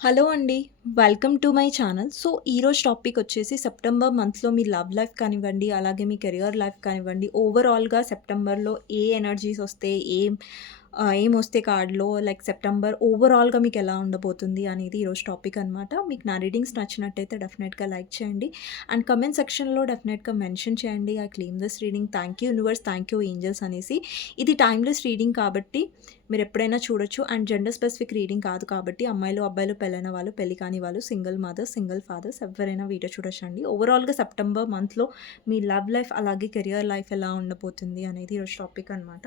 Hello అండి. Welcome to my channel. So, ఈరోజు topic వచ్చేసి సెప్టెంబర్ మంత్‌లో మీ లవ్ లైఫ్ కానివ్వండి, అలాగే మీ కెరియర్ లైఫ్ కానివ్వండి, ఓవరాల్‌గా సెప్టెంబర్‌లో ఏ ఎనర్జీస్ వస్తే ఏం ఏమొస్తే కార్డ్‌లో లైక్ సెప్టెంబర్ ఓవరాల్‌గా మీకు ఎలా ఉండబోతుంది అనేది ఈరోజు టాపిక్ అనమాట. మీకు నా రీడింగ్స్ నచ్చినట్టయితే డెఫినెట్‌గా లైక్ చేయండి. అండ్ కమెంట్ సెక్షన్‌లో డెఫినెట్‌గా మెన్షన్ చేయండి. I claim this reading. Thank you universe, thank you angels అనేసి. ఇది టైమ్‌లెస్ రీడింగ్ కాబట్టి మీరు ఎప్పుడైనా చూడొచ్చు. అండ్ జెండర్ స్పెసిఫిక్ రీడింగ్ కాదు కాబట్టి అమ్మాయిలు, అబ్బాయిలు పెళ్ళైన వాళ్ళు, పెళ్ళి కాని వాళ్ళు, సింగిల్ మదర్స్, సింగిల్ ఫాదర్స్ ఎవరైనా వీడియో చూడొచ్చండి. ఓవరాల్‌గా సెప్టెంబర్ మంత్‌లో మీ లవ్ లైఫ్ అలాగే కెరియర్ లైఫ్ ఎలా ఉండబోతుంది అనేది ఈరోజు టాపిక్ అనమాట.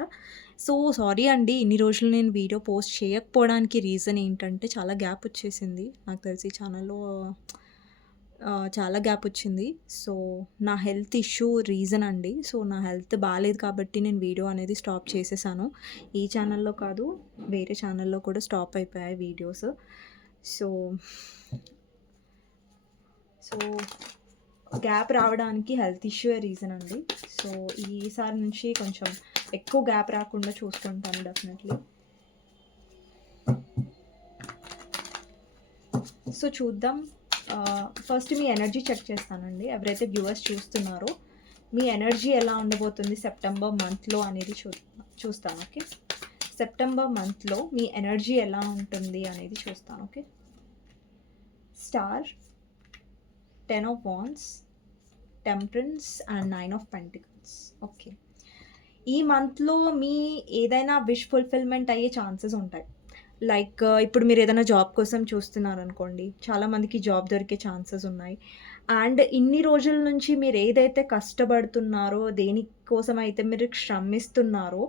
సో, సారీ అండి ఇన్ని రోజులు నేను వీడియో పోస్ట్ చేయకపోవడానికి రీజన్ ఏంటంటే చాలా గ్యాప్ వచ్చేసింది. నాకు తెలిసి ఛానల్‌లో చాలా గ్యాప్ వచ్చింది. సో, నా హెల్త్ ఇష్యూ రీజన్ అండి. సో, నా హెల్త్ బాగాలేదు కాబట్టి నేను వీడియో అనేది స్టాప్ చేసేసాను. ఈ ఛానల్‌లో కాదు వేరే ఛానల్‌లో కూడా స్టాప్ అయిపోయాయి వీడియోస్. సో సో, గ్యాప్ రావడానికి హెల్త్ ఇష్యూ రీజన్ అండి. సో, ఈసారి నుంచి కొంచెం ఎక్కువ గ్యాప్ రాకుండా చూసుకుంటాను డెఫినెట్‌లీ. సో, చూద్దాం. ఫస్ట్ మీ ఎనర్జీ చెక్ చేస్తానండి. ఎవరైతే వ్యూవర్స్ చూస్తున్నారో మీ ఎనర్జీ ఎలా ఉండబోతుంది సెప్టెంబర్ మంత్‌లో అనేది చూ చూస్తాను. ఓకే. సెప్టెంబర్ మంత్‌లో మీ ఎనర్జీ ఎలా ఉంటుంది అనేది చూస్తాను. Okay. Star, ten of wands temperance and nine of pentacles. Okay. ఈ మంత్‌లో మీ ఏదైనా విష్ ఫుల్‌ఫిల్‌మెంట్ అయ్యే ఛాన్సెస్ ఉంటాయి. లైక్ uh, ఇప్పుడు మీరు ఏదైనా జాబ్ కోసం చూస్తున్నారు అనుకోండి చాలామందికి జాబ్ దొరికే ఛాన్సెస్ ఉన్నాయి. అండ్ ఇన్ని రోజుల నుంచి మీరు ఏదైతే కష్టపడుతున్నారో, దేనికోసం అయితే మీరు శ్రమిస్తున్నారో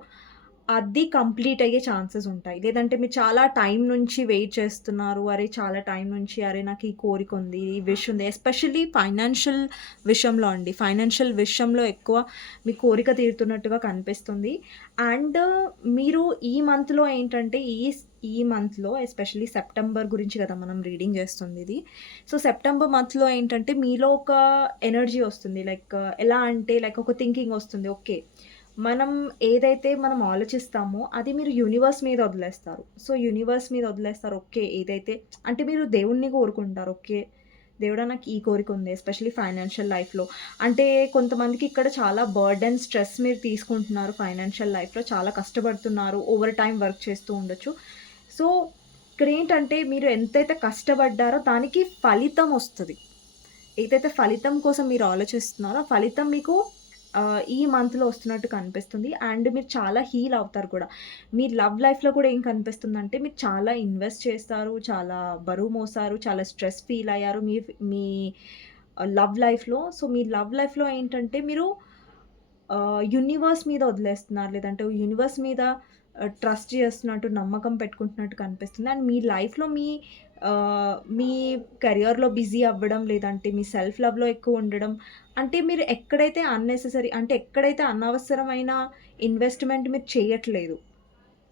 అది కంప్లీట్ అయ్యే ఛాన్సెస్ ఉంటాయి. లేదంటే మీరు చాలా టైం నుంచి వెయిట్ చేస్తున్నారు. అరే! చాలా టైం నుంచి అరే! నాకు ఈ కోరిక ఉంది. ఈ విష్ ఉంది. ఎస్పెషల్లీ ఫైనాన్షియల్ విషయంలో అండి. ఫైనాన్షియల్ విషయంలో ఎక్కువ మీ కోరిక తీరుతున్నట్టుగా కనిపిస్తుంది. అండ్ మీరు ఈ మంత్‌లో ఏంటంటే ఈ ఈ మంత్‌లో ఎస్పెషల్లీ సెప్టెంబర్ గురించి కదా మనం రీడింగ్ చేస్తుంది ఇది. సో, సెప్టెంబర్ మంత్‌లో ఏంటంటే మీలో ఒక ఎనర్జీ వస్తుంది. లైక్ ఎలా అంటే లైక్ ఒక థింకింగ్ వస్తుంది. ఓకే. మనం ఏదైతే మనం ఆలోచిస్తామో అది మీరు యూనివర్స్ మీద వదిలేస్తారు. సో, యూనివర్స్ మీద వదిలేస్తారు. ఓకే. ఏదైతే అంటే మీరు దేవుడిని కోరుకుంటారు. ఓకే. దేవుడా నాకు ఈ కోరిక ఉంది. ఎస్పెషల్లీ ఫైనాన్షియల్ లైఫ్‌లో. అంటే కొంతమందికి ఇక్కడ చాలా బర్డెన్, స్ట్రెస్ మీరు తీసుకుంటున్నారు ఫైనాన్షియల్ లైఫ్‌లో. చాలా కష్టపడుతున్నారు. ఓవర్ టైం వర్క్ చేస్తూ ఉండొచ్చు. సో, ఇక్కడ ఏంటంటే మీరు ఎంతైతే కష్టపడ్డారో దానికి ఫలితం వస్తుంది ఏదైతే ఫలితం కోసం మీరు ఆలోచిస్తున్నారో ఆ ఫలితం మీకు ఈ మంత్‌లో వస్తున్నట్టు కనిపిస్తుంది. అండ్ మీరు చాలా హీల్ అవుతారు కూడా. మీ లవ్ లైఫ్‌లో కూడా ఏం కనిపిస్తుంది అంటే మీరు చాలా ఇన్వెస్ట్ చేస్తారు. చాలా బరువు మోసారు. చాలా స్ట్రెస్ ఫీల్ అయ్యారు. మీ మీ లవ్ లైఫ్‌లో. సో, మీ లవ్ లైఫ్‌లో ఏంటంటే మీరు యూనివర్స్ మీద వదిలేస్తున్నారు. లేదంటే యూనివర్స్ మీద ట్రస్ట్ చేస్తున్నట్టు, నమ్మకం పెట్టుకుంటున్నట్టు కనిపిస్తుంది. అండ్ మీ లైఫ్‌లో మీ మీ కెరియర్‌లో బిజీ అవ్వడం, లేదంటే మీ సెల్ఫ్ లవ్‌లో ఎక్కువ ఉండడం. అంటే మీరు ఎక్కడైతే అన్నెసెసరీ అంటే ఎక్కడైతే అనవసరమైన ఇన్వెస్ట్‌మెంట్ మీరు చేయట్లేదు.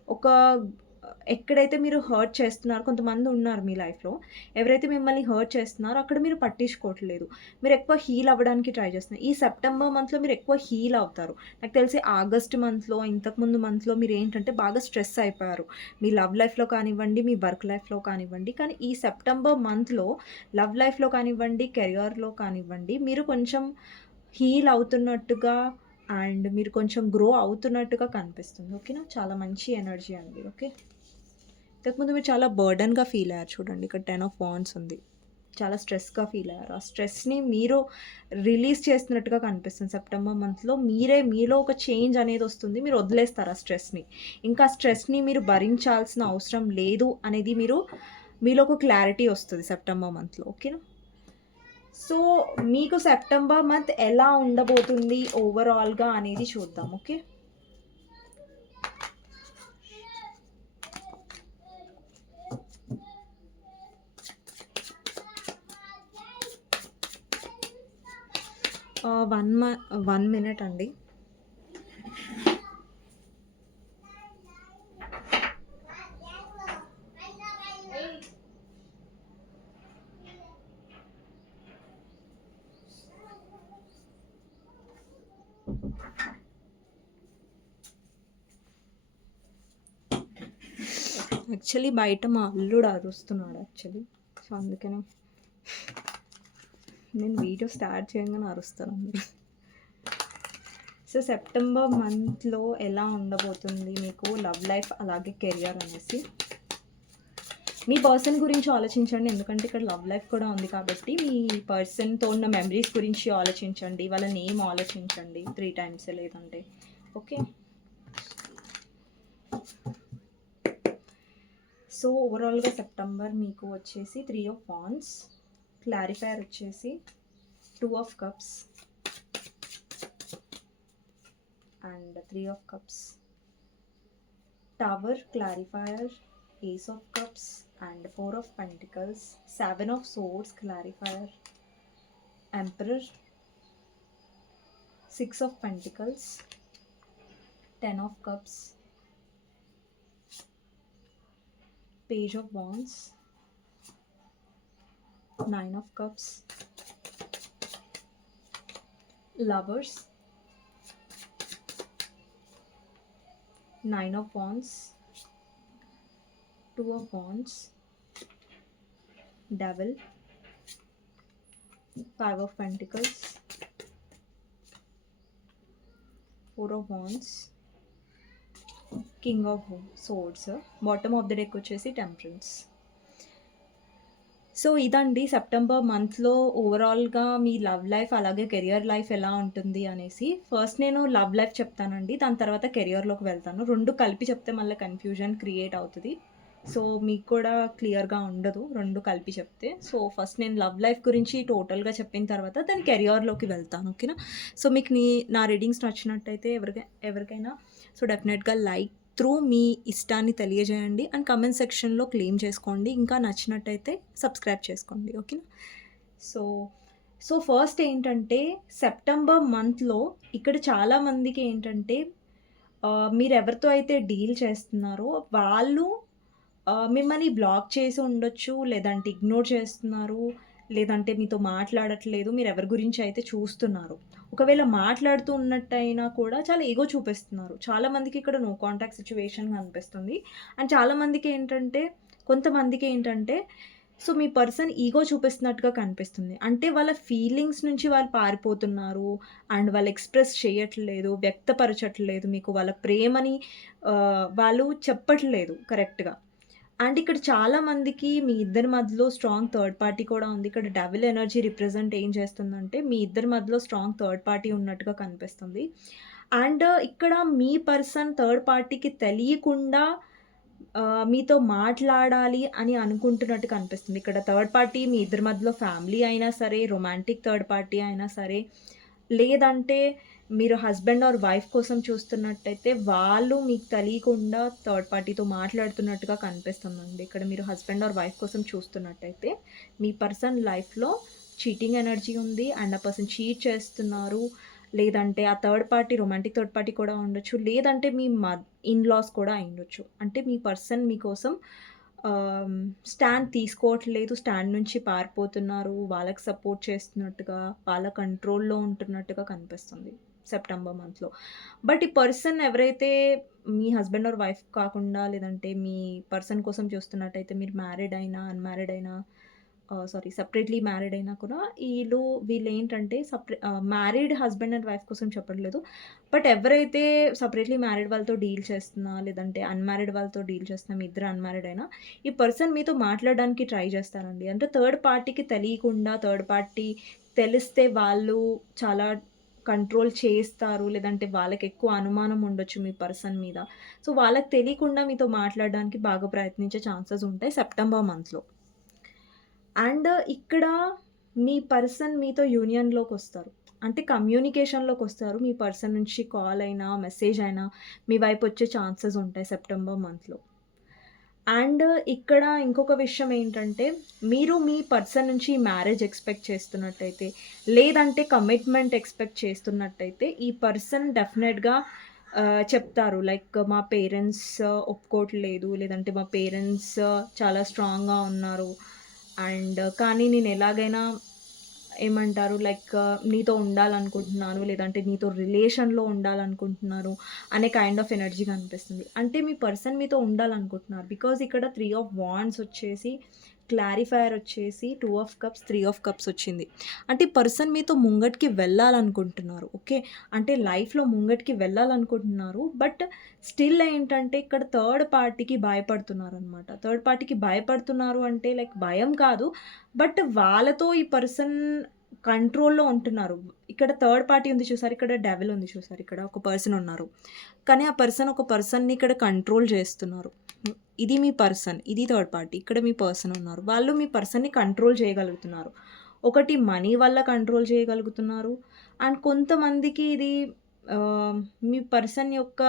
ఒక ఎక్కడైతే మీరు హర్ట్ చేస్తున్నారో కొంతమంది ఉన్నారు మీ లైఫ్‌లో. ఎవరైతే మిమ్మల్ని హర్ట్ చేస్తున్నారో అక్కడ మీరు పట్టించుకోవట్లేదు. మీరు ఎక్కువ హీల్ అవ్వడానికి ట్రై చేస్తున్నారు. ఈ సెప్టెంబర్ మంత్‌లో మీరు ఎక్కువ హీల్ అవుతారు. నాకు తెలిసి ఆగస్ట్ మంత్‌లో, ఇంతకుముందు మంత్‌లో మీరు ఏంటంటే బాగా స్ట్రెస్ అయిపోయారు. మీ లవ్ లైఫ్‌లో కానివ్వండి, మీ వర్క్ లైఫ్‌లో కానివ్వండి. కానీ ఈ సెప్టెంబర్ మంత్‌లో లవ్ లైఫ్‌లో కానివ్వండి, కెరియర్‌లో కానివ్వండి మీరు కొంచెం హీల్ అవుతున్నట్టుగా అండ్ మీరు కొంచెం గ్రో అవుతున్నట్టుగా కనిపిస్తుంది. ఓకేనా. చాలా మంచి ఎనర్జీ అండి. ఓకే. ఇంతకుముందు మీరు చాలా బర్డెన్‌గా ఫీల్ అయ్యారు చూడండి. ఇక్కడ టెన్ ఆఫ్ వాన్స్ ఉంది. చాలా స్ట్రెస్‌గా ఫీల్ అయ్యారు. ఆ స్ట్రెస్‌ని మీరు రిలీజ్ చేస్తున్నట్టుగా కనిపిస్తుంది. సెప్టెంబర్ మంత్‌లో మీరే మీలో ఒక చేంజ్ అనేది వస్తుంది. మీరు వదిలేస్తారు ఆ స్ట్రెస్‌ని. ఇంకా స్ట్రెస్‌ని మీరు భరించాల్సిన అవసరం లేదు అనేది మీరు మీలో ఒక క్లారిటీ వస్తుంది సెప్టెంబర్ మంత్‌లో. ఓకేనా. సో, మీకు సెప్టెంబర్ మంత్ ఎలా ఉండబోతుంది ఓవరాల్‌గా అనేది చూద్దాం. ఓకే. వన్ మ వన్ మినిట్ అండి. యాక్చువల్లీ బయట మా అల్లుడు అరుస్తున్నాడు యాక్చువల్లీ సో అందుకనే నేను వీడియో స్టార్ట్ చేయగానే అరుస్తాను సో సెప్టెంబర్ మంత్లో ఎలా ఉండబోతుంది మీకు లవ్ లైఫ్ అలాగే కెరియర్ అనేసి? మీ పర్సన్ గురించి ఆలోచించండి ఎందుకంటే ఇక్కడ లవ్ లైఫ్ కూడా ఉంది కాబట్టి మీ పర్సన్తో ఉన్న మెమరీస్ గురించి ఆలోచించండి వాళ్ళ నేమ్ ఆలోచించండి త్రీ టైమ్స్ లేదంటే. ఓకే? సో ఓవరాల్గా సెప్టెంబర్ మీకు వచ్చేసి త్రీ ఆఫ్ వాన్స్ క్లారిఫైర్ వచ్చేసి two of cups and three of cups tower clarifier ace of cups and four of pentacles seven of swords clarifier emperor six of pentacles ten of cups page of wands nine of cups lovers nine of wands two of wands devil five of pentacles four of wands king of swords bottom of the deck వచ్చేసి temperance so ఇదండి September మంత్లో ఓవరాల్గా మీ love life అలాగే career life ఎలా ఉంటుంది అనేసి. First నేను లవ్ లైఫ్ చెప్తానండి దాని తర్వాత కెరియర్లోకి వెళ్తాను. రెండు కలిపి చెప్తే మళ్ళీ కన్ఫ్యూజన్ క్రియేట్ అవుతుంది. సో మీకు కూడా క్లియర్గా ఉండదు రెండు కలిపి చెప్తే. సో ఫస్ట్ నేను లవ్ లైఫ్ గురించి టోటల్గా చెప్పిన తర్వాత దాని కెరియర్లోకి వెళ్తాను ఓకేనా సో మీకు నీ నా రీడింగ్స్ నచ్చినట్టయితే ఎవరికై ఎవరికైనా సో డెఫినెట్గా లైక్ త్రూ మీ ఇష్టాన్ని తెలియజేయండి అండ్ కమెంట్ సెక్షన్లో క్లెయిమ్ చేసుకోండి. ఇంకా నచ్చినట్టయితే సబ్స్క్రైబ్ చేసుకోండి. ఓకేనా? సో సో ఫస్ట్ ఏంటంటే సెప్టెంబర్ మంత్లో ఇక్కడ చాలామందికి ఏంటంటే మీరు ఎవరితో అయితే డీల్ చేస్తున్నారో వాళ్ళు మిమ్మల్ని బ్లాక్ చేసి ఉండొచ్చు లేదంటే ఇగ్నోర్ చేస్తున్నారు లేదంటే మీతో మాట్లాడట్లేదు మీరు ఎవరి గురించి అయితే చూస్తున్నారు. ఒకవేళ మాట్లాడుతూ ఉన్నట్టయినా కూడా చాలా ఈగో చూపిస్తున్నారు. చాలామందికి ఇక్కడ నో కాంటాక్ట్ సిచ్యువేషన్ కనిపిస్తుంది. అండ్ చాలామందికి ఏంటంటే కొంతమందికి ఏంటంటే సో మీ పర్సన్ ఈగో చూపిస్తున్నట్టుగా కనిపిస్తుంది. అంటే వాళ్ళ ఫీలింగ్స్ నుంచి వాళ్ళు పారిపోతున్నారు. అండ్ వాళ్ళు ఎక్స్ప్రెస్ చేయట్లేదు వ్యక్తపరచట్లేదు మీకు వాళ్ళ ప్రేమని వాళ్ళు చెప్పట్లేదు కరెక్ట్గా అండ్ ఇక్కడ చాలా మందికి మీ ఇద్దరి మధ్యలో స్ట్రాంగ్ థర్డ్ పార్టీ కూడా ఉంది. ఇక్కడ డబుల్ ఎనర్జీ రిప్రజెంట్ ఏం చేస్తుందంటే మీ ఇద్దరి మధ్యలో స్ట్రాంగ్ థర్డ్ పార్టీ ఉన్నట్టుగా కనిపిస్తుంది. అండ్ uh, ఇక్కడ మీ పర్సన్ థర్డ్ పార్టీకి తెలియకుండా uh, మీతో మాట్లాడాలి అని అనుకుంటున్నట్టు కనిపిస్తుంది. ఇక్కడ థర్డ్ పార్టీ మీ ఇద్దరి మధ్యలో ఫ్యామిలీ అయినా సరే రొమాంటిక్ థర్డ్ పార్టీ అయినా సరే లేదంటే మీరు హస్బెండ్ ఆర్ వైఫ్ కోసం చూస్తున్నట్టయితే వాళ్ళు మీకు తెలియకుండా థర్డ్ పార్టీతో మాట్లాడుతున్నట్టుగా కనిపిస్తుందండి. ఇక్కడ మీరు హస్బెండ్ ఆర్ వైఫ్ కోసం చూస్తున్నట్టయితే మీ పర్సన్ లైఫ్లో చీటింగ్ ఎనర్జీ ఉంది. అండ్ ఆ పర్సన్ చీట్ చేస్తున్నారు. లేదంటే ఆ third party romantic third party కూడా ఉండొచ్చు. లేదంటే మీ మద్ ఇన్ లాస్ కూడా అయ్యుండొచ్చు. అంటే మీ పర్సన్ మీకోసం స్టాండ్ తీసుకోవట్లేదు. స్టాండ్ నుంచి పారిపోతున్నారు. వాళ్ళకి సపోర్ట్ చేస్తున్నట్టుగా వాళ్ళ కంట్రోల్లో ఉంటున్నట్టుగా కనిపిస్తుంది. సెప్టెంబర్ మంత్లో బట్ ఈ పర్సన్ ఎవరైతే మీ హస్బెండ్ ఆర్ వైఫ్ కాకుండా లేదంటే మీ పర్సన్ కోసం చూస్తున్నట్టయితే మీరు మ్యారీడ్ అయినా అన్మ్యారీడ్ అయినా సారీ సపరేట్లీ మ్యారీడ్ అయినా కూడా వీళ్ళు వీళ్ళు ఏంటంటే సపరే మ్యారీడ్ హస్బెండ్ అండ్ వైఫ్ కోసం చెప్పట్లేదు. బట్ ఎవరైతే సపరేట్లీ మ్యారీడ్ వాళ్ళతో డీల్ చేస్తున్నా లేదంటే అన్మ్యారీడ్ వాళ్ళతో డీల్ చేస్తున్నా మీ ఇద్దరు అన్మ్యారీడ్ అయినా ఈ పర్సన్ మీతో మాట్లాడడానికి ట్రై చేస్తారండి. అంటే థర్డ్ పార్టీకి తెలియకుండా థర్డ్ పార్టీ తెలిస్తే వాళ్ళు చాలా కంట్రోల్ చేస్తారు లేదంటే వాళ్ళకి ఎక్కువ అనుమానం ఉండొచ్చు మీ పర్సన్ మీద. సో వాళ్ళకి తెలియకుండా మీతో మాట్లాడడానికి బాగా ప్రయత్నించే ఛాన్సెస్ ఉంటాయి సెప్టెంబర్ మంత్లో అండ్ ఇక్కడ మీ పర్సన్ మీతో యూనియన్లోకి వస్తారు. అంటే కమ్యూనికేషన్లోకి వస్తారు. మీ పర్సన్ నుంచి కాల్ అయినా మెసేజ్ అయినా మీ వైపు వచ్చే ఛాన్సెస్ ఉంటాయి సెప్టెంబర్ మంత్లో అండ్ ఇక్కడ ఇంకొక విషయం ఏంటంటే మీరు మీ పర్సన్ నుంచి మ్యారేజ్ ఎక్స్పెక్ట్ చేస్తున్నట్టయితే లేదంటే కమిట్మెంట్ ఎక్స్పెక్ట్ చేస్తున్నట్టయితే ఈ పర్సన్ డెఫినెట్గా చెప్తారు. లైక్ మా పేరెంట్స్ ఒప్పుకోవట్లేదు లేదంటే మా పేరెంట్స్ చాలా స్ట్రాంగ్గా ఉన్నారు. అండ్ కానీ నేను ఎలాగైనా ఏమంటారు లైక్ నీతో ఉండాలనుకుంటున్నాను లేదంటే నీతో రిలేషన్‌లో ఉండాలనుకుంటున్నారు అనే కైండ్ ఆఫ్ ఎనర్జీ కనిపిస్తుంది. అంటే మీ పర్సన్ మీతో ఉండాలనుకుంటున్నారు. బికాజ్ ఇక్కడ త్రీ ఆఫ్ వాండ్స్ వచ్చేసి క్లారిఫైర్ వచ్చేసి two of cups, three of cups వచ్చింది. అంటే పర్సన్ మీతో ముంగటికి వెళ్ళాలనుకుంటున్నారు. ఓకే. అంటే లైఫ్‌లో ముంగటికి వెళ్ళాలనుకుంటున్నారు. బట్ స్టిల్ ఏంటంటే ఇక్కడ థర్డ్ పార్టీకి భయపడుతున్నారు అనమాట థర్డ్ పార్టీకి భయపడుతున్నారు అంటే లైక్ భయం కాదు. బట్ వాళ్ళతో ఈ పర్సన్ కంట్రోల్‌లో ఉంటున్నారు. ఇక్కడ థర్డ్ పార్టీ ఉంది చూసారు ఇక్కడ డెవల్ ఉంది చూసారు ఇక్కడ ఒక పర్సన్ ఉన్నారు. కానీ ఆ పర్సన్ ఒక పర్సన్‌ని ఇక్కడ కంట్రోల్ చేస్తున్నారు. ఇది మీ పర్సన్. ఇది థర్డ్ పార్టీ. ఇక్కడ మీ పర్సన్ ఉన్నారు. వాళ్ళు మీ పర్సన్‌ని కంట్రోల్ చేయగలుగుతున్నారు. ఒకటి మనీ వల్ల కంట్రోల్ చేయగలుగుతున్నారు. అండ్ కొంతమందికి ఇది మీ పర్సన్ యొక్క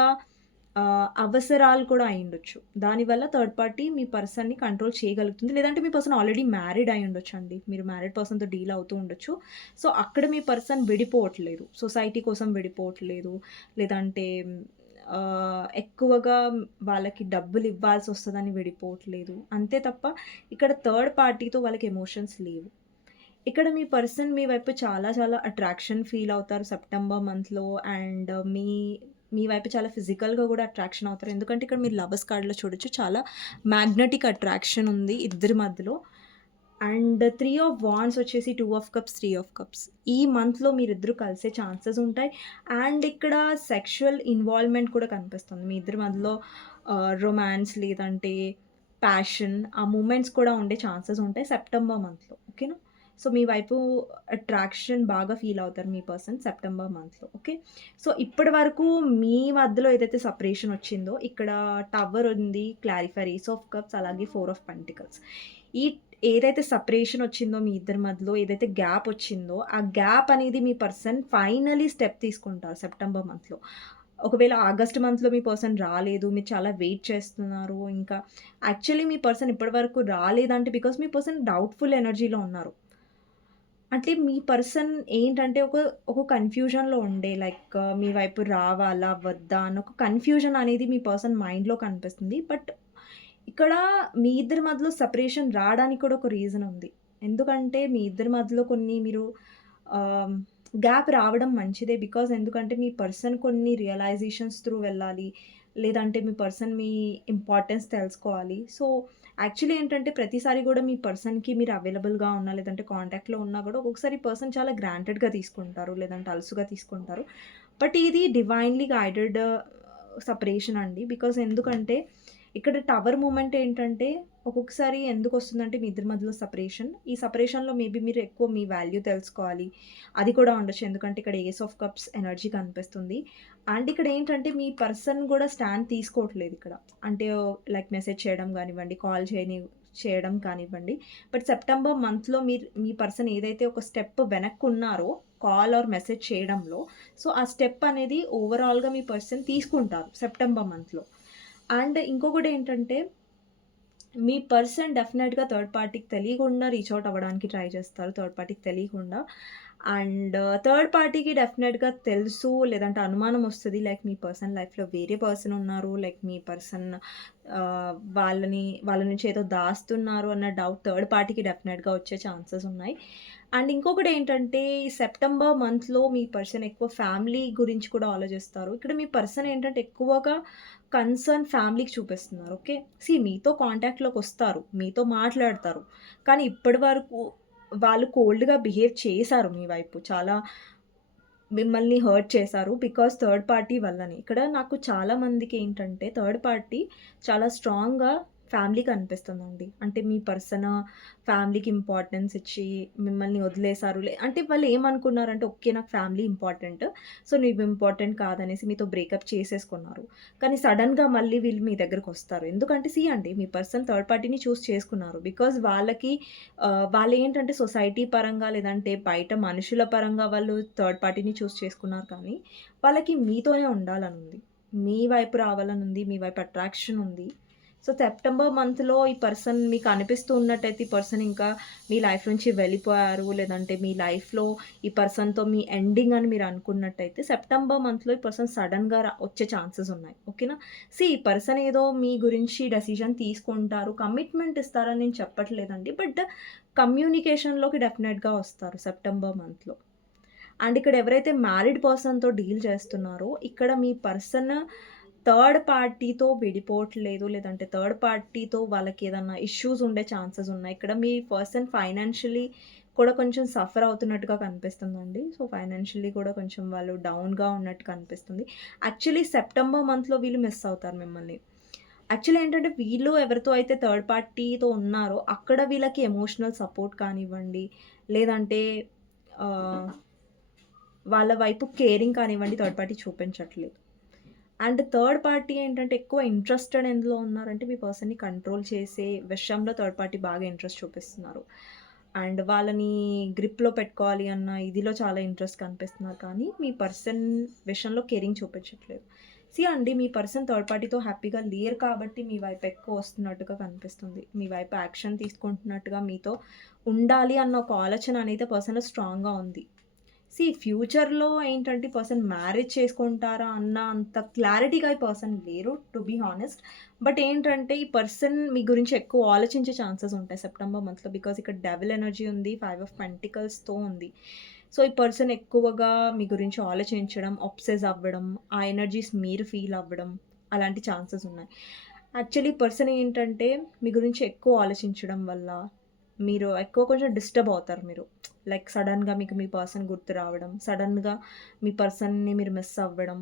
అవసరాలు కూడా అయ్యుండొచ్చు. దానివల్ల థర్డ్ పార్టీ మీ పర్సన్‌ని కంట్రోల్ చేయగలుగుతుంది. లేదంటే మీ పర్సన్ ఆల్రెడీ మ్యారీడ్ అయ్యుండొచ్చండి. మీరు మ్యారీడ్ పర్సన్‌తో డీల్ అవుతూ ఉండొచ్చు. సో, అక్కడ మీ పర్సన్ విడిపోవట్లేదు. సొసైటీ కోసం విడిపోవట్లేదు. లేదంటే ఎక్కువగా వాళ్ళకి డబ్బులు ఇవ్వాల్సి వస్తుందని విడిపోవట్లేదు. అంతే తప్ప ఇక్కడ థర్డ్ పార్టీతో వాళ్ళకి ఎమోషన్స్ లేవు. ఇక్కడ మీ పర్సన్ మీ వైపు చాలా చాలా అట్రాక్షన్ ఫీల్ అవుతారు సెప్టెంబర్ మంత్‌లో అండ్ మీ మీ వైపు చాలా ఫిజికల్‌గా కూడా అట్రాక్షన్ అవుతారు. ఎందుకంటే ఇక్కడ మీరు లవర్స్ కార్డ్‌లో చూడొచ్చు. చాలా మ్యాగ్నెటిక్ అట్రాక్షన్ ఉంది ఇద్దరి మధ్యలో. అండ్ త్రీ ఆఫ్ వాన్స్ వచ్చేసి two of cups, three of cups. ఈ మంత్‌లో మీరిద్దరూ కలిసే ఛాన్సెస్ ఉంటాయి. అండ్ ఇక్కడ సెక్షువల్ ఇన్వాల్వ్‌మెంట్ కూడా కనిపిస్తుంది. మీ ఇద్దరి మధ్యలో రొమాన్స్ లేదంటే ప్యాషన్ ఆ మూమెంట్స్ కూడా ఉండే ఛాన్సెస్ ఉంటాయి సెప్టెంబర్ మంత్‌లో. ఓకేనా? సో, మీ వైపు అట్రాక్షన్ బాగా ఫీల్ అవుతారు మీ పర్సన్ సెప్టెంబర్ మంత్‌లో. ఓకే. సో, ఇప్పటి వరకు మీ మధ్యలో ఏదైతే సపరేషన్ వచ్చిందో ఇక్కడ టవర్ ఉంది, క్లారిఫై ఏస్ ఆఫ్ కప్స్ అలాగే ఫోర్ ఆఫ్ పెంటికల్స్. ఈ ఏదైతే సపరేషన్ వచ్చిందో మీ ఇద్దరి మధ్యలో ఏదైతే గ్యాప్ వచ్చిందో ఆ గ్యాప్ అనేది మీ పర్సన్ ఫైనలీ స్టెప్ తీసుకుంటారు సెప్టెంబర్ మంత్‌లో. ఒకవేళ ఆగస్ట్ మంత్‌లో మీ పర్సన్ రాలేదు. మీరు చాలా వెయిట్ చేస్తున్నారు. ఇంకా యాక్చువల్లీ మీ పర్సన్ ఇప్పటివరకు రాలేదంటే బికాస్ మీ పర్సన్ డౌట్‌ఫుల్ ఎనర్జీలో ఉన్నారు. అంటే మీ పర్సన్ ఏంటంటే ఒక ఒక కన్‌ఫ్యూజన్‌లో ఉండే లైక్ మీ వైపు రావాలా? వద్దా? అని ఒక కన్‌ఫ్యూజన్ అనేది మీ పర్సన్ మైండ్‌లో కనిపిస్తుంది. బట్ ఇక్కడ మీ ఇద్దరి మధ్యలో సపరేషన్ రావడానికి కూడా ఒక రీజన్ ఉంది. ఎందుకంటే మీ ఇద్దరి మధ్యలో కొన్ని మీరు గ్యాప్ రావడం మంచిదే. బికాజ్ ఎందుకంటే మీ పర్సన్ కొన్ని రియలైజేషన్స్ త్రూ వెళ్ళాలి. లేదంటే మీ పర్సన్ మీ ఇంపార్టెన్స్ తెలుసుకోవాలి. సో, యాక్చువల్లీ ఏంటంటే ప్రతిసారి కూడా మీ పర్సన్‌కి మీరు అవైలబుల్‌గా ఉన్నా లేదంటే కాంటాక్ట్‌లో ఉన్నా కూడా ఒక్కొక్కసారి పర్సన్ చాలా గ్రాంటెడ్‌గా తీసుకుంటారు. లేదంటే అలసుగా తీసుకుంటారు. బట్ ఇది డివైన్‌లీ గైడెడ్ సపరేషన్ అండి. బికాజ్ ఎందుకంటే ఇక్కడ టవర్ మూమెంట్ ఏంటంటే ఒక్కొక్కసారి ఎందుకు వస్తుందంటే మీ ఇద్దరి మధ్యలో సపరేషన్ ఈ సపరేషన్లో మేబీ మీరు ఎక్కువ మీ వాల్యూ తెలుసుకోవాలి. అది కూడా ఉండొచ్చు. ఎందుకంటే ఇక్కడ ఏస్ ఆఫ్ కప్స్ ఎనర్జీ కనిపిస్తుంది. అండ్ ఇక్కడ ఏంటంటే మీ పర్సన్ కూడా స్టాండ్ తీసుకోవట్లేదు ఇక్కడ. అంటే లైక్ మెసేజ్ చేయడం కానివ్వండి, కాల్ చేయని చేయడం కానివ్వండి. బట్ సెప్టెంబర్ మంత్‌లో మీరు మీ పర్సన్ ఏదైతే ఒక స్టెప్ వెనక్కున్నారో కాల్ ఆర్ మెసేజ్ చేయడంలో సో, ఆ స్టెప్ అనేది ఓవరాల్‌గా మీ పర్సన్ తీసుకుంటారు సెప్టెంబర్ మంత్‌లో. అండ్ ఇంకొకటి ఏంటంటే మీ పర్సన్ డెఫినెట్‌గా థర్డ్ పార్టీకి తెలియకుండా రీచ్ అవుట్ అవ్వడానికి ట్రై చేస్తారు. థర్డ్ పార్టీకి తెలియకుండా. అండ్ థర్డ్ పార్టీకి డెఫినెట్‌గా తెలుసు లేదంటే అనుమానం వస్తుంది లైక్ మీ పర్సన్ లైఫ్‌లో వేరే పర్సన్ ఉన్నారు. లైక్ మీ పర్సన్ uh, వాళ్ళని వాళ్ళ నుంచి ఏదో దాస్తున్నారు అన్న డౌట్ థర్డ్ పార్టీకి డెఫినెట్‌గా వచ్చే ఛాన్సెస్ ఉన్నాయి. అండ్ ఇంకొకటి ఏంటంటే సెప్టెంబర్ మంత్‌లో మీ పర్సన్ ఎక్కువ ఫ్యామిలీ గురించి కూడా ఆలోచిస్తారు. ఇక్కడ మీ పర్సన్ ఏంటంటే ఎక్కువగా కన్సర్న్ ఫ్యామిలీకి చూపిస్తున్నారు. ఓకే. సి మీతో కాంటాక్ట్‌లోకి వస్తారు. మీతో మాట్లాడతారు. కానీ ఇప్పటి వరకు వాళ్ళు కోల్డ్‌గా బిహేవ్ చేశారు మీ వైపు. చాలా మిమ్మల్ని హర్ట్ చేశారు. బికాస్ థర్డ్ పార్టీ వల్లనే. ఇక్కడ నాకు చాలా మందికి ఏంటంటే థర్డ్ పార్టీ చాలా స్ట్రాంగ్‌గా ఫ్యామిలీకి అనిపిస్తుందండి. అంటే మీ పర్సన్ ఫ్యామిలీకి ఇంపార్టెన్స్ ఇచ్చి మిమ్మల్ని వదిలేసారు. లే అంటే వాళ్ళు ఏమనుకున్నారంటే ఓకే. నాకు ఫ్యామిలీ ఇంపార్టెంట్. సో, నువ్వు ఇంపార్టెంట్ కాదనేసి మీతో బ్రేకప్ చేసేసుకున్నారు. కానీ సడన్గా మళ్ళీ వీళ్ళు మీ దగ్గరకు వస్తారు ఎందుకంటే సీ అండి మీ పర్సన్ థర్డ్ పార్టీని చూస్ చేసుకున్నారు. బికాజ్ వాళ్ళకి వాళ్ళు ఏంటంటే సొసైటీ పరంగా లేదంటే బయట మనుషుల పరంగా వాళ్ళు థర్డ్ పార్టీని చూస్ చేసుకున్నారు కానీ వాళ్ళకి మీతోనే ఉండాలనుంది. మీ వైపు రావాలనుంది. మీ వైపు అట్రాక్షన్ ఉంది. సో సెప్టెంబర్ మంత్‌లో ఈ పర్సన్ మీకు అనిపిస్తూ ఉన్నట్టయితే ఈ పర్సన్ ఇంకా మీ లైఫ్ నుంచి వెళ్ళిపోయారు. లేదంటే మీ లైఫ్‌లో ఈ పర్సన్‌తో మీ ఎండింగ్ అని మీరు అనుకున్నట్టయితే సెప్టెంబర్ మంత్‌లో ఈ పర్సన్ సడన్గా వచ్చే ఛాన్సెస్ ఉన్నాయి. ఓకేనా? సి ఈ పర్సన్ ఏదో మీ గురించి డెసిషన్ తీసుకుంటారు. కమిట్మెంట్ ఇస్తారని నేను చెప్పట్లేదండి. బట్ కమ్యూనికేషన్‌లోకి డెఫినెట్‌గా వస్తారు సెప్టెంబర్ మంత్‌లో. అండ్ ఇక్కడ ఎవరైతే మ్యారీడ్ పర్సన్‌తో డీల్ చేస్తున్నారో ఇక్కడ మీ పర్సన్ థర్డ్ పార్టీతో విడిపోవట్లేదు. లేదంటే థర్డ్ పార్టీతో వాళ్ళకి ఏదన్నా ఇష్యూస్ ఉండే ఛాన్సెస్ ఉన్నాయి. ఇక్కడ మీ పర్సన్ ఫైనాన్షియల్లీ కూడా కొంచెం సఫర్ అవుతున్నట్టుగా కనిపిస్తుందండి. సో, ఫైనాన్షియల్లీ కూడా కొంచెం వాళ్ళు డౌన్‌గా ఉన్నట్టు కనిపిస్తుంది. యాక్చువల్లీ సెప్టెంబర్ మంత్‌లో వీళ్ళు మిస్ అవుతారు మిమ్మల్ని. యాక్చువల్లీ ఏంటంటే వీళ్ళు ఎవరితో అయితే థర్డ్ పార్టీతో ఉన్నారో అక్కడ వీళ్ళకి ఎమోషనల్ సపోర్ట్ కానివ్వండి, లేదంటే వాళ్ళ వైపు కేరింగ్ కానివ్వండి థర్డ్ పార్టీ చూపించట్లేదు. అండ్ థర్డ్ పార్టీ ఏంటంటే ఎక్కువ ఇంట్రెస్టెడ్ ఎందులో ఉన్నారంటే మీ పర్సన్‌ని కంట్రోల్ చేసే విషయంలో థర్డ్ పార్టీ బాగా ఇంట్రెస్ట్ చూపిస్తున్నారు. అండ్ వాళ్ళని గ్రిప్‌లో పెట్టుకోవాలి అన్న ఇదిలో చాలా ఇంట్రెస్ట్ కనిపిస్తున్నారు. కానీ మీ పర్సన్ విషయంలో కేరింగ్ చూపించట్లేదు. సీ అండి మీ పర్సన్ థర్డ్ పార్టీతో హ్యాపీగా లేరు కాబట్టి మీ వైపు ఎక్కువ వస్తున్నట్టుగా కనిపిస్తుంది. మీ వైపు యాక్షన్ తీసుకుంటున్నట్టుగా మీతో ఉండాలి అన్న ఒక ఆలోచన అనేది పర్సన్‌లో స్ట్రాంగ్‌గా ఉంది. సి ఫ్యూచర్‌లో ఏంటంటే పర్సన్ మ్యారేజ్ చేసుకుంటారా అన్న అంత క్లారిటీగా ఈ పర్సన్ లేరు టు బీ హానెస్ట్. బట్ ఏంటంటే ఈ పర్సన్ మీ గురించి ఎక్కువ ఆలోచించే ఛాన్సెస్ ఉంటాయి సెప్టెంబర్ మంత్‌లో. బికాస్ ఇక్కడ డెవిల్ ఎనర్జీ ఉంది. ఫైవ్ ఆఫ్ పెంటికల్స్‌తో ఉంది. సో, ఈ పర్సన్ ఎక్కువగా మీ గురించి ఆలోచించడం, అప్సెస్ అవ్వడం, ఆ ఎనర్జీస్ మీరు ఫీల్ అవ్వడం అలాంటి ఛాన్సెస్ ఉన్నాయి. యాక్చువల్లీ పర్సన్ ఏంటంటే మీ గురించి ఎక్కువ ఆలోచించడం వల్ల మీరు ఎక్కువ కొంచెం డిస్టర్బ్ అవుతారు మీరు. లైక్ సడన్గా మీకు మీ పర్సన్ గుర్తు రావడం, సడన్గా మీ పర్సన్‌ని మీరు మిస్ అవ్వడం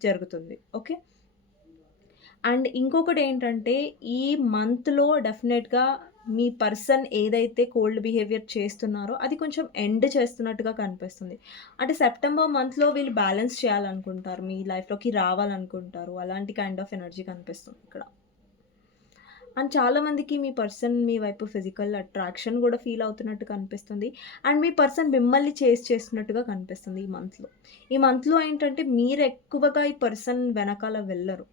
జరుగుతుంది. ఓకే. అండ్ ఇంకొకటి ఏంటంటే ఈ మంత్‌లో డెఫినెట్‌గా మీ పర్సన్ ఏదైతే కోల్డ్ బిహేవియర్ చేస్తున్నారో అది కొంచెం ఎండ్ చేస్తున్నట్టుగా కనిపిస్తుంది. అంటే సెప్టెంబర్ మంత్‌లో వీళ్ళు బ్యాలెన్స్ చేయాలనుకుంటారు. మీ లైఫ్‌లోకి రావాలనుకుంటారు. అలాంటి కైండ్ ఆఫ్ ఎనర్జీ కనిపిస్తుంది ఇక్కడ. అండ్ చాలామందికి మీ పర్సన్ మీ వైపు ఫిజికల్ అట్రాక్షన్ కూడా ఫీల్ అవుతున్నట్టు కనిపిస్తుంది. అండ్ మీ పర్సన్ మిమ్మల్ని చేజ్ చేస్తున్నట్టుగా కనిపిస్తుంది ఈ మంత్‌లో. ఈ మంత్‌లో ఏంటంటే మీరు ఎక్కువగా ఈ పర్సన్ వెనకాల వెళ్ళరు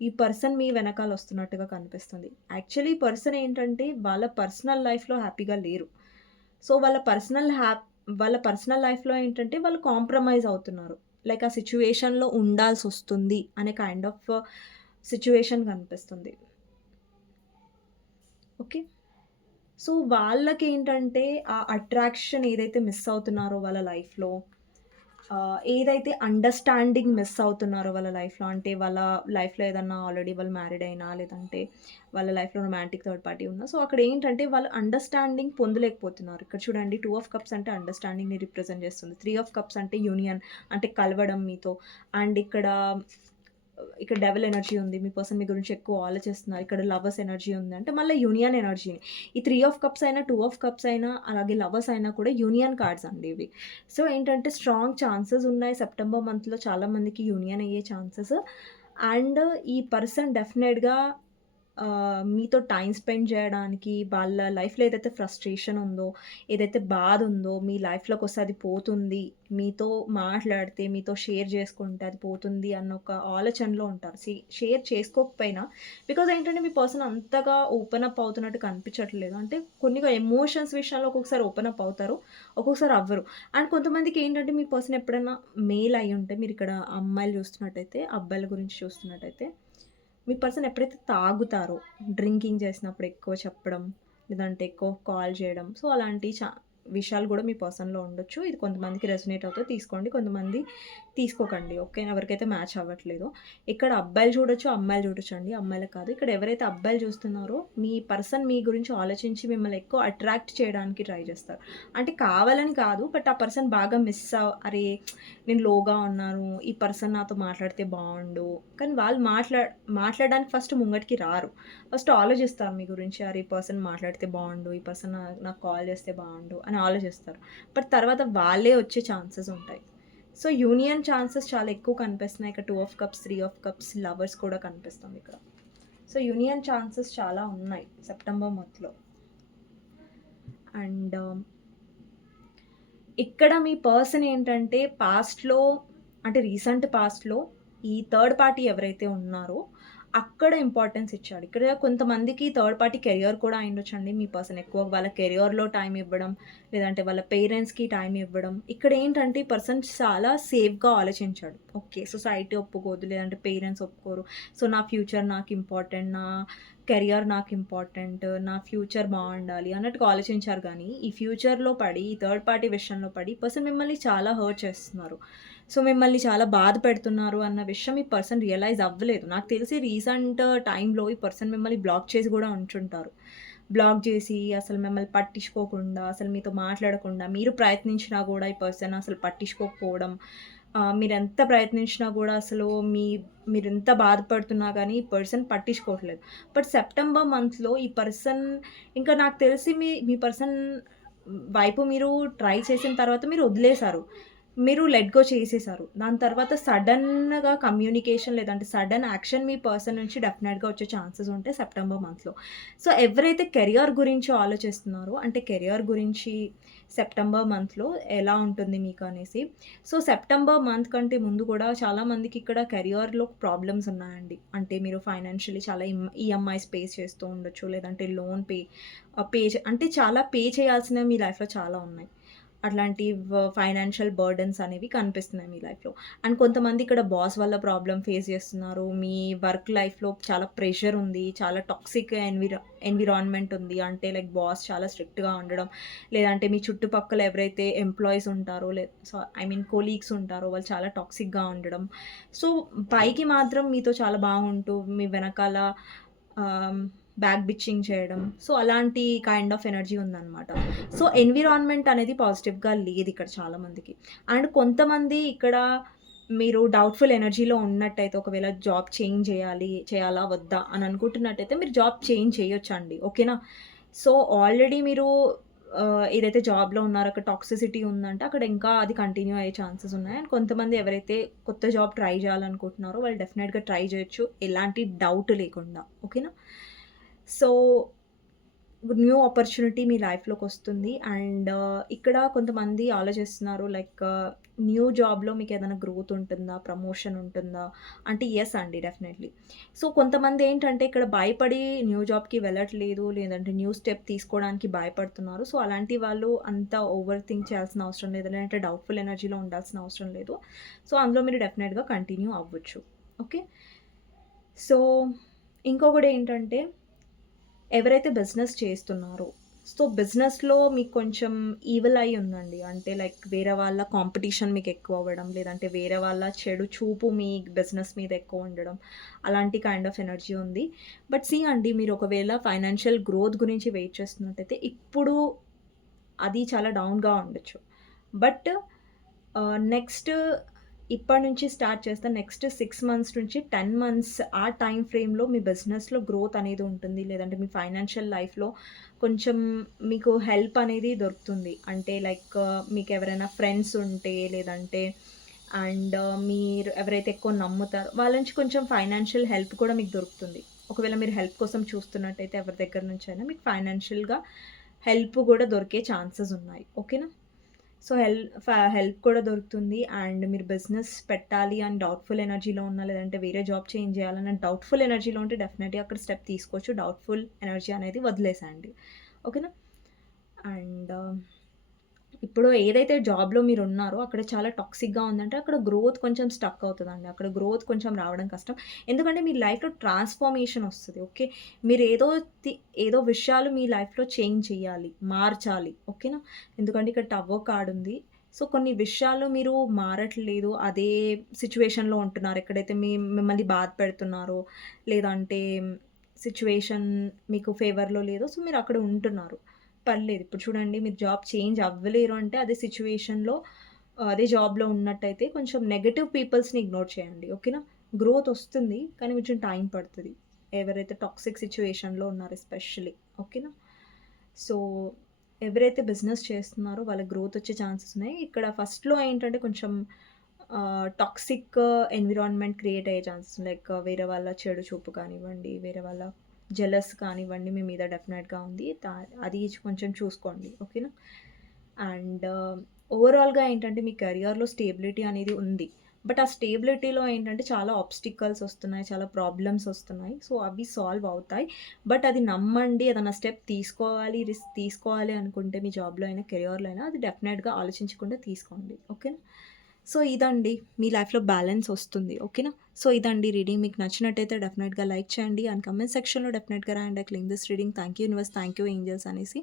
ఈ పర్సన్ మీ వెనకాల వస్తున్నట్టుగా కనిపిస్తుంది. యాక్చువల్లీ ఈ పర్సన్ ఏంటంటే వాళ్ళ పర్సనల్ లైఫ్‌లో హ్యాపీగా లేరు. సో, వాళ్ళ పర్సనల్ హ్యాప్ వాళ్ళ పర్సనల్ లైఫ్‌లో ఏంటంటే వాళ్ళు కాంప్రమైజ్ అవుతున్నారు. లైక్ ఆ సిచువేషన్లో ఉండాల్సి వస్తుంది అనే కైండ్ ఆఫ్ సిచ్యువేషన్ కనిపిస్తుంది. ఓకే. సో, వాళ్ళకేంటంటే ఆ అట్రాక్షన్ ఏదైతే మిస్ అవుతున్నారో వాళ్ళ లైఫ్‌లో ఏదైతే అండర్‌స్టాండింగ్ మిస్ అవుతున్నారో వాళ్ళ లైఫ్‌లో అంటే వాళ్ళ లైఫ్‌లో ఏదన్నా ఆల్రెడీ వాళ్ళు మ్యారీడ్ అయినా లేదంటే వాళ్ళ లైఫ్‌లో రొమాంటిక్ థర్డ్ పార్టీ ఉన్నా సో, అక్కడ ఏంటంటే వాళ్ళు అండర్‌స్టాండింగ్ పొందలేకపోతున్నారు. ఇక్కడ చూడండి టూ ఆఫ్ కప్స్ అంటే అండర్‌స్టాండింగ్‌ని రిప్రజెంట్ చేస్తుంది. త్రీ ఆఫ్ కప్స్ అంటే యూనియన్ అంటే కలవడం మీతో. అండ్ ఇక్కడ ఇక్కడ డెవల్ ఎనర్జీ ఉంది. మీ పర్సన్ మీ గురించి ఎక్కువ ఆలోచిస్తున్నారు. ఇక్కడ లవర్స్ ఎనర్జీ ఉంది. అంటే మళ్ళీ యూనియన్ ఎనర్జీని. ఈ త్రీ ఆఫ్ కప్స్ అయినా, టూ ఆఫ్ కప్స్ అయినా అలాగే లవర్స్ అయినా కూడా యూనియన్ కార్డ్స్ అండి ఇవి. సో, ఏంటంటే స్ట్రాంగ్ ఛాన్సెస్ ఉన్నాయి సెప్టెంబర్ మంత్‌లో చాలామందికి యూనియన్ అయ్యే ఛాన్సెస్. అండ్ ఈ పర్సన్ డెఫినెట్‌గా మీతో టైం స్పెండ్ చేయడానికి వాళ్ళ లైఫ్‌లో ఏదైతే ఫ్రస్ట్రేషన్ ఉందో, ఏదైతే బాధ ఉందో మీ లైఫ్లోకి వస్తే అది పోతుంది. మీతో మాట్లాడితే, మీతో షేర్ చేసుకుంటే అది పోతుంది అన్న ఒక ఆలోచనలో ఉంటారు. సి షేర్ చేసుకోకపోయినా బికాజ్ ఏంటంటే మీ పర్సన్ అంతగా ఓపెన్ అప్ అవుతున్నట్టు కనిపించట్లేదు. అంటే కొన్ని ఎమోషన్స్ విషయాల్లో ఒక్కొక్కసారి ఓపెన్ అప్ అవుతారు. ఒక్కొక్కసారి అవ్వరు. అండ్ కొంతమందికి ఏంటంటే మీ పర్సన్ ఎప్పుడైనా మేల్ అయి ఉంటే మీరు ఇక్కడ అమ్మాయిలు చూస్తున్నట్టయితే, అబ్బాయిల గురించి చూస్తున్నట్టయితే మీ పర్సన్ ఎప్పుడైతే తాగుతారో, డ్రింకింగ్ చేసినప్పుడు ఎక్కువ చెప్పడం, లేదంటే ఎక్కువ కాల్ చేయడం. సో, అలాంటి చా విషయాలు కూడా మీ పర్సన్‌లో ఉండొచ్చు. ఇది కొంతమందికి రెసొనేట్ అవుతుంది తీసుకోండి. కొంతమంది తీసుకోకండి. ఓకే. ఎవరికైతే మ్యాచ్ అవ్వట్లేదో. ఇక్కడ అబ్బాయిలు చూడొచ్చు, అమ్మాయిలు చూడొచ్చండి. అమ్మాయిలకు కాదు. ఇక్కడ ఎవరైతే అబ్బాయిలు చూస్తున్నారో మీ పర్సన్ మీ గురించి ఆలోచించి మిమ్మల్ని ఎక్కువ అట్రాక్ట్ చేయడానికి ట్రై చేస్తారు. అంటే కావాలని కాదు. బట్ ఆ పర్సన్ బాగా మిస్ అవ్ అరే! నేను లోగా ఉన్నాను. ఈ పర్సన్ నాతో మాట్లాడితే బాగుండు కానీ వాళ్ళు మాట్లా మాట్లాడడానికి ఫస్ట్ ముంగటికి రారు. ఫస్ట్ ఆలోచిస్తారు మీ గురించి. అరే! ఈ పర్సన్ మాట్లాడితే బాగుండు ఈ పర్సన్ నాకు కాల్ చేస్తే బాగుండు అని ఆలోచిస్తారు. బట్ తర్వాత వాళ్ళే వచ్చే ఛాన్సెస్ ఉంటాయి. సో, యూనియన్ ఛాన్సెస్ చాలా ఎక్కువ కనిపిస్తున్నాయి. ఇక్కడ two of cups, three of cups lovers కూడా కనిపిస్తుంది ఇక్కడ. సో, యూనియన్ ఛాన్సెస్ చాలా ఉన్నాయి సెప్టెంబర్ మొత్తంలో అండ్ um, ఇక్కడ మీ పర్సన్ ఏంటంటే పాస్ట్‌లో అంటే రీసెంట్ పాస్ట్‌లో ఈ థర్డ్ పార్టీ ఎవరైతే ఉన్నారో అక్కడ ఇంపార్టెన్స్ ఇచ్చాడు. ఇక్కడ కొంతమందికి థర్డ్ పార్టీ కెరియర్ కూడా అయిండొచ్చండి మీ పర్సన్ ఎక్కువ వాళ్ళ కెరియర్‌లో టైం ఇవ్వడం, లేదంటే వాళ్ళ పేరెంట్స్‌కి టైం ఇవ్వడం. ఇక్కడేంటంటే ఈ పర్సన్ చాలా సేఫ్‌గా ఆలోచించాడు. ఓకే. సొసైటీ ఒప్పుకోదు, లేదంటే పేరెంట్స్ ఒప్పుకోరు. సో, నా ఫ్యూచర్ నాకు ఇంపార్టెంట్. నా కెరియర్ నాకు ఇంపార్టెంట్. నా ఫ్యూచర్ బాగుండాలి అన్నట్టుగా ఆలోచించారు కానీ ఈ ఫ్యూచర్‌లో పడి, ఈ థర్డ్ పార్టీ విషయంలో పడి, పర్సన్ మిమ్మల్ని చాలా హర్ట్ చేస్తున్నారు. సో, మిమ్మల్ని చాలా బాధ పెడుతున్నారు అన్న విషయం ఈ పర్సన్ రియలైజ్ అవ్వలేదు. నాకు తెలిసి రీసెంట్ టైంలో ఈ పర్సన్ మిమ్మల్ని బ్లాక్ చేసి కూడా ఉంచుంటారు. బ్లాక్ చేసి అసలు మిమ్మల్ని పట్టించుకోకుండా, అసలు మీతో మాట్లాడకుండా, మీరు ప్రయత్నించినా కూడా ఈ పర్సన్ అసలు పట్టించుకోకపోవడం. మీరు మీరెంత ప్రయత్నించినా కూడా అసలు మీ మీరెంత బాధపడుతున్నా కానీ ఈ పర్సన్ పట్టించుకోవట్లేదు. బట్ సెప్టెంబర్ మంత్‌లో ఈ పర్సన్ ఇంకా నాకు తెలిసి మీ మీ పర్సన్ వైపు మీరు ట్రై చేసిన తర్వాత మీరు వదిలేసారు. మీరు లెట్ గో చేసేసారు. దాని తర్వాత సడన్గా కమ్యూనికేషన్ లేదంటే సడన్ యాక్షన్ మీ పర్సన్ నుంచి డెఫినెట్‌గా వచ్చే ఛాన్సెస్ ఉంటాయి సెప్టెంబర్ మంత్‌లో. సో, ఎవరైతే కెరియర్ గురించి ఆలోచిస్తున్నారో అంటే కెరియర్ గురించి సెప్టెంబర్ మంత్‌లో ఎలా ఉంటుంది మీకు అనేసి. సో, సెప్టెంబర్ మంత్ కంటే ముందు కూడా చాలామందికి ఇక్కడ కెరియర్‌లో ప్రాబ్లమ్స్ ఉన్నాయండి. అంటే మీరు ఫైనాన్షియల్లీ చాలా ఈఎంఐస్ పే చేస్తూ ఉండొచ్చు. లేదంటే లోన్ పే పే చే అంటే చాలా పే చేయాల్సినవి మీ లైఫ్‌లో చాలా ఉన్నాయి. అట్లాంటి ఫైనాన్షియల్ బర్డన్స్ అనేవి కనిపిస్తున్నాయి మీ లైఫ్‌లో. అండ్ కొంతమంది ఇక్కడ బాస్ వల్ల ప్రాబ్లం ఫేస్ చేస్తున్నారు. మీ వర్క్ లైఫ్‌లో చాలా ప్రెషర్ ఉంది. చాలా టాక్సిక్ ఎన్విరా ఎన్విరాన్మెంట్ ఉంది. అంటే లైక్ బాస్ చాలా స్ట్రిక్ట్‌గా ఉండడం, లేదంటే మీ చుట్టుపక్కల ఎవరైతే ఎంప్లాయీస్ ఉంటారో లే సో, ఐ మీన్ కొలీగ్స్ ఉంటారో వాళ్ళు చాలా టాక్సిక్‌గా ఉండడం. సో, పైకి మాత్రం మీతో చాలా బాగుంటూ మీ వెనకాల బ్యాక్ బిచ్చింగ్ చేయడం. సో, అలాంటి కైండ్ ఆఫ్ ఎనర్జీ ఉందన్నమాట సో, ఎన్విరాన్మెంట్ అనేది పాజిటివ్‌గా లేదు ఇక్కడ చాలామందికి అండ్ కొంతమంది ఇక్కడ మీరు డౌట్‌ఫుల్ ఎనర్జీలో ఉన్నట్టయితే ఒకవేళ జాబ్ చేంజ్ చేయాలి, చేయాలా వద్దా అని అనుకుంటున్నట్టయితే మీరు జాబ్ చేంజ్ చేయొచ్చండి. ఓకేనా. సో, ఆల్రెడీ మీరు ఏదైతే జాబ్‌లో ఉన్నారో అక్కడ టాక్సిసిటీ ఉందంటే అక్కడ ఇంకా అది కంటిన్యూ అయ్యే ఛాన్సెస్ ఉన్నాయి. అండ్ కొంతమంది ఎవరైతే కొత్త జాబ్ ట్రై చేయాలనుకుంటున్నారో వాళ్ళు డెఫినెట్‌గా ట్రై చేయొచ్చు. ఎలాంటి డౌట్ లేకుండా. ఓకేనా. సో, న్యూ ఆపర్చునిటీ మీ లైఫ్లోకి వస్తుంది అండ్ uh, ఇక్కడ కొంతమంది ఆలోచిస్తున్నారు లైక్ uh, న్యూ జాబ్‌లో మీకు ఏదైనా గ్రోత్ ఉంటుందా? ప్రమోషన్ ఉంటుందా? అంటే ఎస్ అండి డెఫినెట్‌లీ. సో, కొంతమంది ఏంటంటే ఇక్కడ భయపడి న్యూ జాబ్‌కి వెళ్ళట్లేదు. లేదంటే న్యూ స్టెప్ తీసుకోవడానికి భయపడుతున్నారు. సో, అలాంటి వాళ్ళు అంత ఓవర్ థింక్ చేయాల్సిన అవసరం లేదు. లేదంటే డౌట్‌ఫుల్ ఎనర్జీలో ఉండాల్సిన అవసరం లేదు. సో, అందులో మీరు డెఫినెట్‌గా కంటిన్యూ అవ్వచ్చు. ఓకే. సో, ఇంకొకటి ఏంటంటే ఎవరైతే బిజినెస్ చేస్తున్నారో సో, బిజినెస్‌లో మీకు కొంచెం ఈవెల్ అయి ఉందండి. అంటే లైక్ వేరే వాళ్ళ కాంపిటీషన్ మీకు ఎక్కువ అవ్వడం, లేదంటే వేరే వాళ్ళ చెడు చూపు మీ బిజినెస్ మీద ఎక్కువ ఉండడం. అలాంటి కైండ్ ఆఫ్ ఎనర్జీ ఉంది. బట్ సీ అండి మీరు ఒకవేళ ఫైనాన్షియల్ గ్రోత్ గురించి వెయిట్ చేస్తున్నట్టయితే ఇప్పుడు అది చాలా డౌన్‌గా ఉండొచ్చు. బట్ నెక్స్ట్ uh, ఇప్పటి నుంచి స్టార్ట్ చేస్తే నెక్స్ట్ సిక్స్ మంత్స్ నుంచి 10 మంత్స్ ఆ టైం ఫ్రేమ్‌లో మీ బిజినెస్‌లో గ్రోత్ అనేది ఉంటుంది. లేదంటే మీ ఫైనాన్షియల్ లైఫ్‌లో కొంచెం మీకు హెల్ప్ అనేది దొరుకుతుంది. అంటే లైక్ uh, మీకు ఎవరైనా ఫ్రెండ్స్ ఉంటే లేదంటే అండ్ uh, మీరు ఎవరైతే ఎక్కువ నమ్ముతారో వాళ్ళ నుంచి కొంచెం ఫైనాన్షియల్ హెల్ప్ కూడా మీకు దొరుకుతుంది. ఒకవేళ మీరు హెల్ప్ కోసం చూస్తున్నట్టయితే ఎవరి దగ్గర నుంచైనా మీకు ఫైనాన్షియల్‌గా హెల్ప్ కూడా దొరికే ఛాన్సెస్ ఉన్నాయి. ఓకేనా. సో, హెల్ప్ హెల్ప్ కూడా దొరుకుతుంది. అండ్ మీరు బిజినెస్ పెట్టాలి అని డౌట్‌ఫుల్ ఎనర్జీలో ఉన్నా లేదంటే వేరే జాబ్ చేంజ్ చేయాలన్న డౌట్‌ఫుల్ ఎనర్జీలో ఉంటే డెఫినెట్‌గా అక్కడ స్టెప్ తీసుకోవచ్చు. డౌట్‌ఫుల్ ఎనర్జీ అనేది వదిలేసండి ఓకేనా. అండ్ ఇప్పుడు ఏదైతే జాబ్‌లో మీరు ఉన్నారో అక్కడ చాలా టాక్సిక్‌గా ఉందంటే అక్కడ గ్రోత్ కొంచెం స్టక్ అవుతుందండి అక్కడ గ్రోత్ కొంచెం రావడం కష్టం. ఎందుకంటే మీ లైఫ్‌లో ట్రాన్స్ఫార్మేషన్ వస్తుంది ఓకే. మీరు ఏదో తి ఏదో విషయాలు మీ లైఫ్‌లో చేంజ్ చేయాలి. మార్చాలి. ఓకేనా. ఎందుకంటే ఇక్కడ టవో కార్డ్ ఉంది. సో, కొన్ని విషయాలు మీరు మారట్లేదు. అదే సిచ్యువేషన్లో ఉంటున్నారు. ఎక్కడైతే మీ మిమ్మల్ని బాధ పెడుతున్నారో లేదంటే సిచ్యువేషన్ మీకు ఫేవర్‌లో లేదో సో, మీరు అక్కడ ఉంటున్నారు. పర్లేదు. ఇప్పుడు చూడండి మీరు జాబ్ చేంజ్ అవ్వలేరు అంటే అదే సిచ్యువేషన్లో అదే జాబ్‌లో ఉన్నట్టయితే కొంచెం నెగటివ్ పీపుల్స్‌ని ఇగ్నోర్ చేయండి. ఓకేనా. గ్రోత్ వస్తుంది. కానీ కొంచెం టైం పడుతుంది ఎవరైతే టాక్సిక్ సిచ్యువేషన్లో ఉన్నారో ఎస్పెషల్లీ. ఓకేనా. సో, ఎవరైతే బిజినెస్ చేస్తున్నారో వాళ్ళకి గ్రోత్ వచ్చే ఛాన్సెస్ ఉన్నాయి. ఇక్కడ ఫస్ట్‌లో ఏంటంటే కొంచెం టాక్సిక్ ఎన్విరాన్మెంట్ క్రియేట్ అయ్యే ఛాన్సెస్ లైక్ వేరే వాళ్ళ చెడు చూపు కానివ్వండి, వేరే వాళ్ళ జెలస్ కానివ్వండి మీ మీద డెఫినెట్‌గా ఉంది. అది కొంచెం చూసుకోండి. ఓకేనా. అండ్ uh, ఓవరాల్‌గా ఏంటంటే మీ కెరియర్‌లో స్టేబిలిటీ అనేది ఉంది. బట్ ఆ స్టేబిలిటీలో ఏంటంటే చాలా ఆబ్స్టికల్స్ వస్తున్నాయి. చాలా ప్రాబ్లమ్స్ వస్తున్నాయి. సో, అవి సాల్వ్ అవుతాయి. బట్ అది నమ్మండి. ఏదైనా స్టెప్ తీసుకోవాలి, రిస్క్ తీసుకోవాలి అనుకుంటే మీ జాబ్‌లో అయినా, కెరియర్‌లో అయినా అది డెఫినెట్‌గా ఆలోచించకుండా తీసుకోండి. ఓకేనా? సో, ఇదండి. మీ లైఫ్‌లో బ్యాలెన్స్ వస్తుంది. ఓకేనా? సో, ఇదండి రీడింగ్. మీకు నచ్చినట్టయితే డెఫినెట్‌గా లైక్ చేయండి. అండ్ కమెంట్ సెక్షన్‌లో డెఫినెట్‌గా రాయండి. I claim this reading. Thank you universe, thank you angels అనేసి.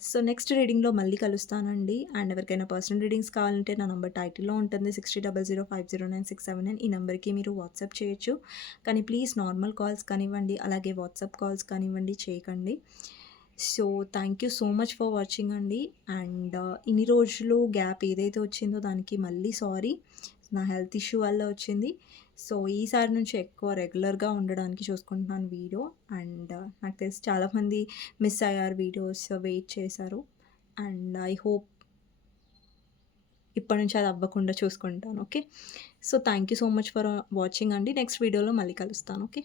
సో, నెక్స్ట్ రీడింగ్‌లో మళ్ళీ కలుస్తానండి. అండ్ ఎవరికైనా పర్సనల్ రీడింగ్స్ కావాలంటే నా నెంబర్ టైటిల్‌లో ఉంటుంది. 6000509679 ఈ నెంబర్కి మీరు వాట్సాప్ చేయొచ్చు. కానీ ప్లీజ్ నార్మల్ కాల్స్ కానివ్వండి, అలాగే వాట్సాప్ కాల్స్ కానివ్వండి చేయకండి. So, thank you so much for watching అండి. అండ్ uh, ఇన్ని రోజులు గ్యాప్ ఏదైతే వచ్చిందో దానికి మళ్ళీ సారీ. నా హెల్త్ ఇష్యూ వల్ల వచ్చింది. సో, ఈసారి నుంచి ఎక్కువ రెగ్యులర్‌గా ఉండడానికి చూసుకుంటున్నాను వీడియో. అండ్ uh, నాకు తెలిసి చాలామంది మిస్ అయ్యారు వీడియోస్ వెయిట్ చేశారు. అండ్ ఐ హోప్ ఇప్పటి నుంచి అది అవ్వకుండా చూసుకుంటాను. Okay. So, thank you so much for watching అండి. నెక్స్ట్ వీడియోలో మళ్ళీ కలుస్తాను. ఓకే.